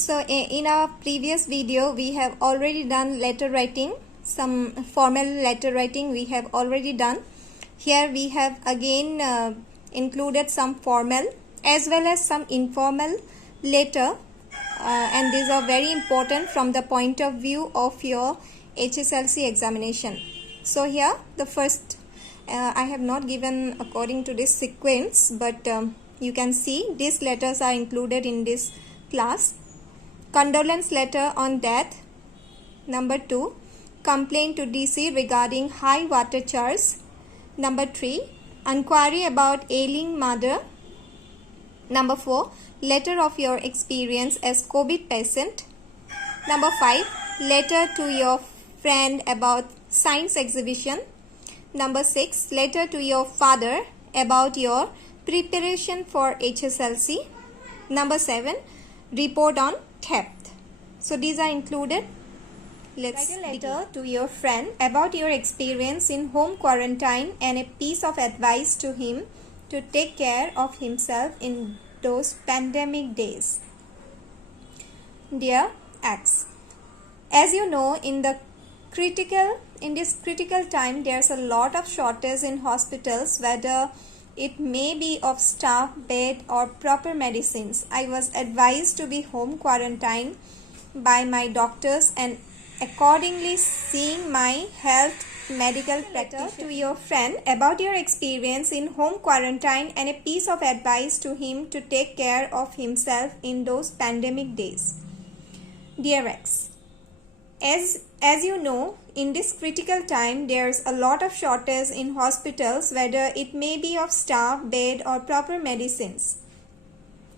So in our previous video we have already done letter writing, some formal letter writing we have already done. Here we have again included some formal as well as some informal letter, and these are very important from the point of view of your HSLC examination. So here the first, I have not given according to this sequence, but you can see these letters are included in this class. Condolence letter on death. Number 2, complaint to DC regarding high water charge. Number 3, inquiry about ailing mother. Number 4, letter of your experience as COVID patient. Number 5, letter to your friend about science exhibition. Number 6, letter to your father about your preparation for HSLC. Number 7, report on theft. So these are included. Let's write a letter to your friend about your experience in home quarantine and a piece of advice to him to take care of himself in those pandemic days. Dear X, as you know, in this critical time, there's a lot of shortage in hospitals, whether it may be of staff, bed or proper medicines. I was advised to be home quarantined by my doctors and accordingly seeing my health medical practitioner. To your friend about your experience in home quarantine and a piece of advice to him to take care of himself in those pandemic days. Dear X, as you know, in this critical time, there's a lot of shortage in hospitals, whether it may be of staff, bed or proper medicines.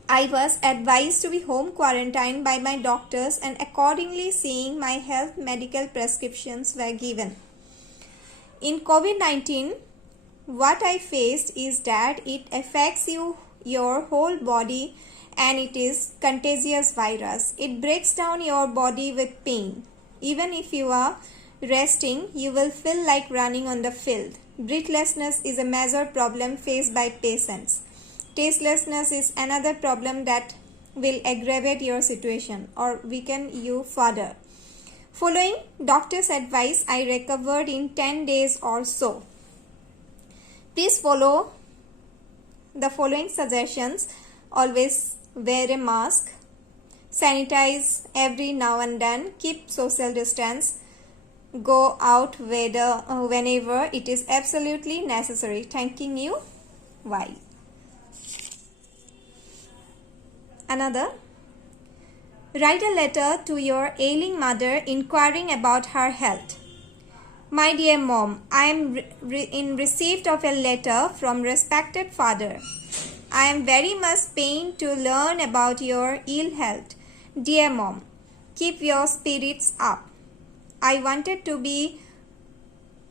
I was advised to be home quarantined by my doctors and accordingly seeing my health medical prescriptions were given. In COVID-19, what I faced is that it affects your whole body and it is contagious virus. It breaks down your body with pain. Even if you are resting, you will feel like running on the field. Breathlessness is a major problem faced by patients. Tastelessness is another problem that will aggravate your situation or weaken you further. Following doctor's advice, I recovered in 10 days or so. Please follow the following suggestions. Always wear a mask. Sanitize every now and then. Keep social distance. Go out whenever it is absolutely necessary. Thanking you. Y. Another. Write a letter to your ailing mother inquiring about her health. My dear mom, I am in receipt of a letter from respected father. I am very much pained to learn about your ill health. Dear mom, keep your spirits up. I wanted to be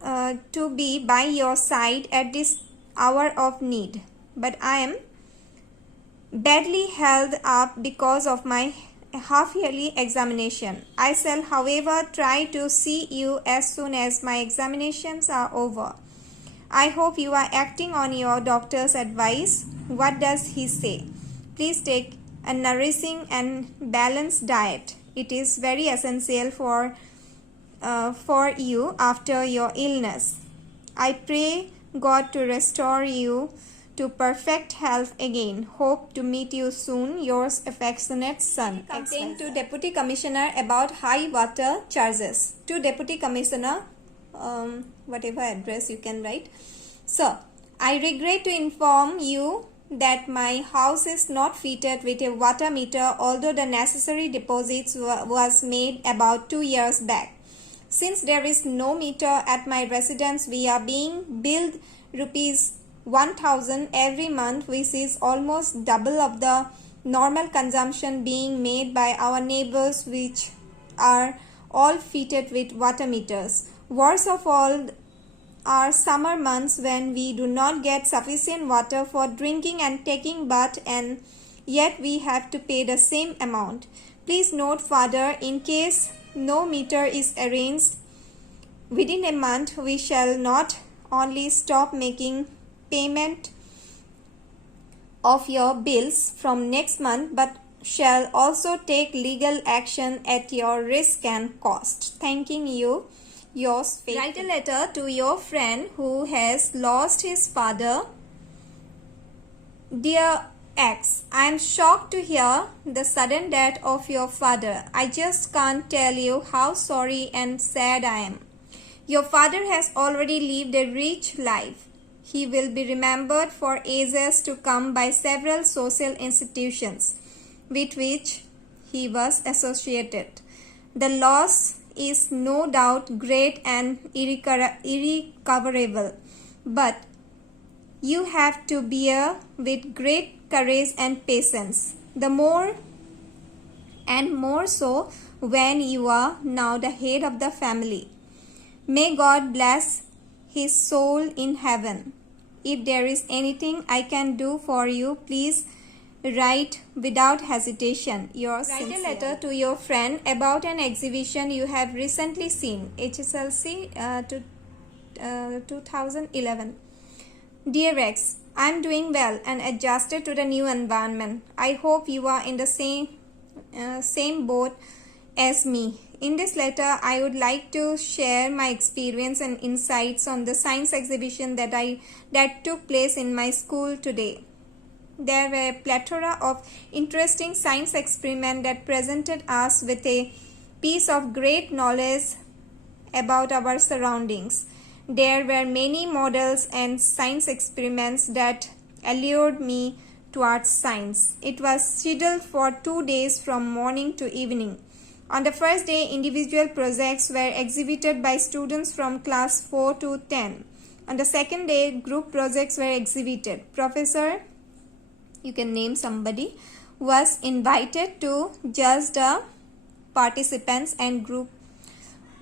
by your side at this hour of need, but I am badly held up because of my half-yearly examination. I shall, however, try to see you as soon as my examinations are over. I hope you are acting on your doctor's advice. What does he say? Please take a nourishing and balanced diet. It is very essential for you after your illness. I pray God to restore you to perfect health again. Hope to meet you soon. Yours affectionate son. Complaint to Deputy Commissioner about high water charges. To Deputy Commissioner, whatever address you can write. Sir, I regret to inform you that my house is not fitted with a water meter, although the necessary deposits was made about 2 years back. Since there is no meter at my residence, we are being billed rupees 1,000 every month, which is almost double of the normal consumption being made by our neighbors, which are all fitted with water meters. Worst of all are summer months when we do not get sufficient water for drinking and taking bath, and yet we have to pay the same amount. Please note further, in case no meter is arranged within a month, we shall not only stop making payment of your bills from next month, but shall also take legal action at your risk and cost. Thanking you, yours faithfully. Write a letter to your friend who has lost his father. Dear X, I am shocked to hear the sudden death of your father. I just can't tell you how sorry and sad I am. Your father has already lived a rich life. He will be remembered for ages to come by several social institutions with which he was associated. The loss is no doubt great and irrecoverable, but you have to bear with great courage and patience, the more and more so when you are now the head of the family. May God bless his soul in heaven. If there is anything I can do for you, please write without hesitation. Yours sincerely. Write a letter to your friend about an exhibition you have recently seen. HSLC 2011. Dear Rex, I am doing well and adjusted to the new environment. I hope you are in the same boat as me. In this letter, I would like to share my experience and insights on the science exhibition that took place in my school today. There were a plethora of interesting science experiments that presented us with a piece of great knowledge about our surroundings. There were many models and science experiments that allured me towards science. It was scheduled for 2 days from morning to evening. On the first day, individual projects were exhibited by students from class 4 to 10. On the second day, group projects were exhibited. Professor, you can name somebody, was invited to judge the participants and group.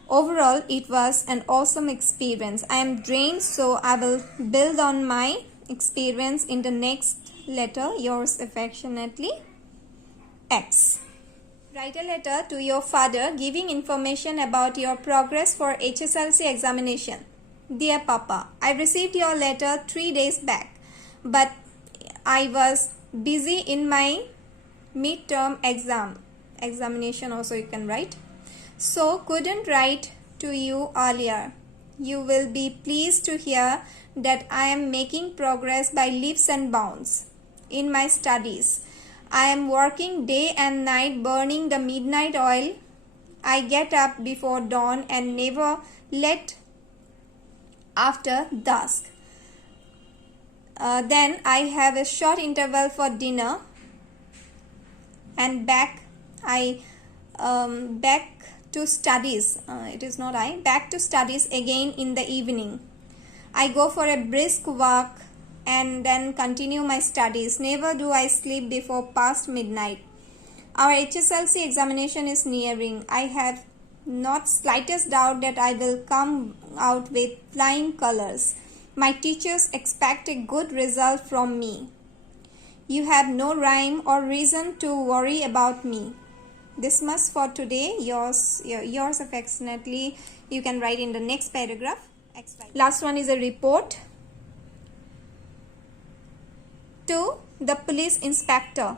Overall, it was an awesome experience. I am drained, so I will build on my experience in the next letter. Yours affectionately, X. Write a letter to your father giving information about your progress for HSLC examination. Dear Papa, I received your letter 3 days back, but I was busy in my midterm examination also you can write, so couldn't write to you earlier. You will be pleased to hear that I am making progress by leaps and bounds in my studies. I am working day and night burning the midnight oil. I get up before dawn and never let after dusk. Then I have a short interval for dinner and back to studies. Back to studies again in the evening. I go for a brisk walk and then continue my studies. Never do I sleep before past midnight. Our HSLC examination is nearing. I have not slightest doubt that I will come out with flying colors. My teachers expect a good result from me. You have no rhyme or reason to worry about me. This much for today. Yours affectionately. You can write in the next paragraph. Last one is a report to the police inspector.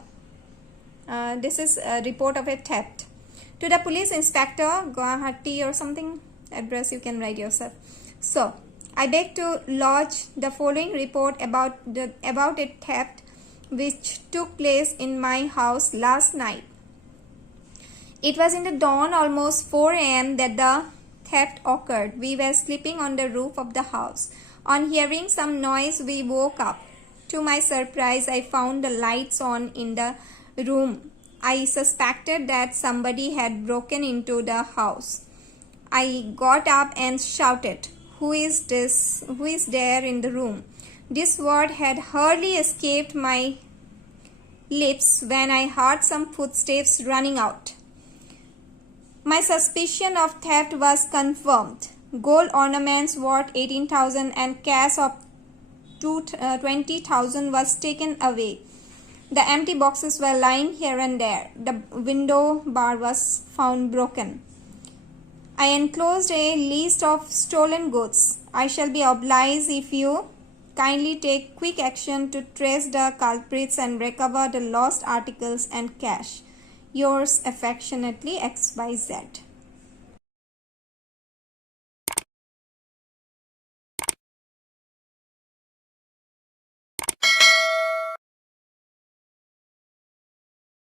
This is a report of a theft. To the police inspector, Guwahati or something, address you can write yourself. So, I beg to lodge the following report about a theft which took place in my house last night. It was in the dawn, almost 4 a.m. that the theft occurred. We were sleeping on the roof of the house. On hearing some noise, we woke up. To my surprise, I found the lights on in the room. I suspected that somebody had broken into the house. I got up and shouted, "Who is this? Who is there in the room?" This word had hardly escaped my lips when I heard some footsteps running out. My suspicion of theft was confirmed. Gold ornaments worth 18,000 and cash of 20,000 was taken away. The empty boxes were lying here and there. The window bar was found broken. I enclosed a list of stolen goods. I shall be obliged if you Kindly take quick action to trace the culprits and recover the lost articles and cash. Yours affectionately, XYZ.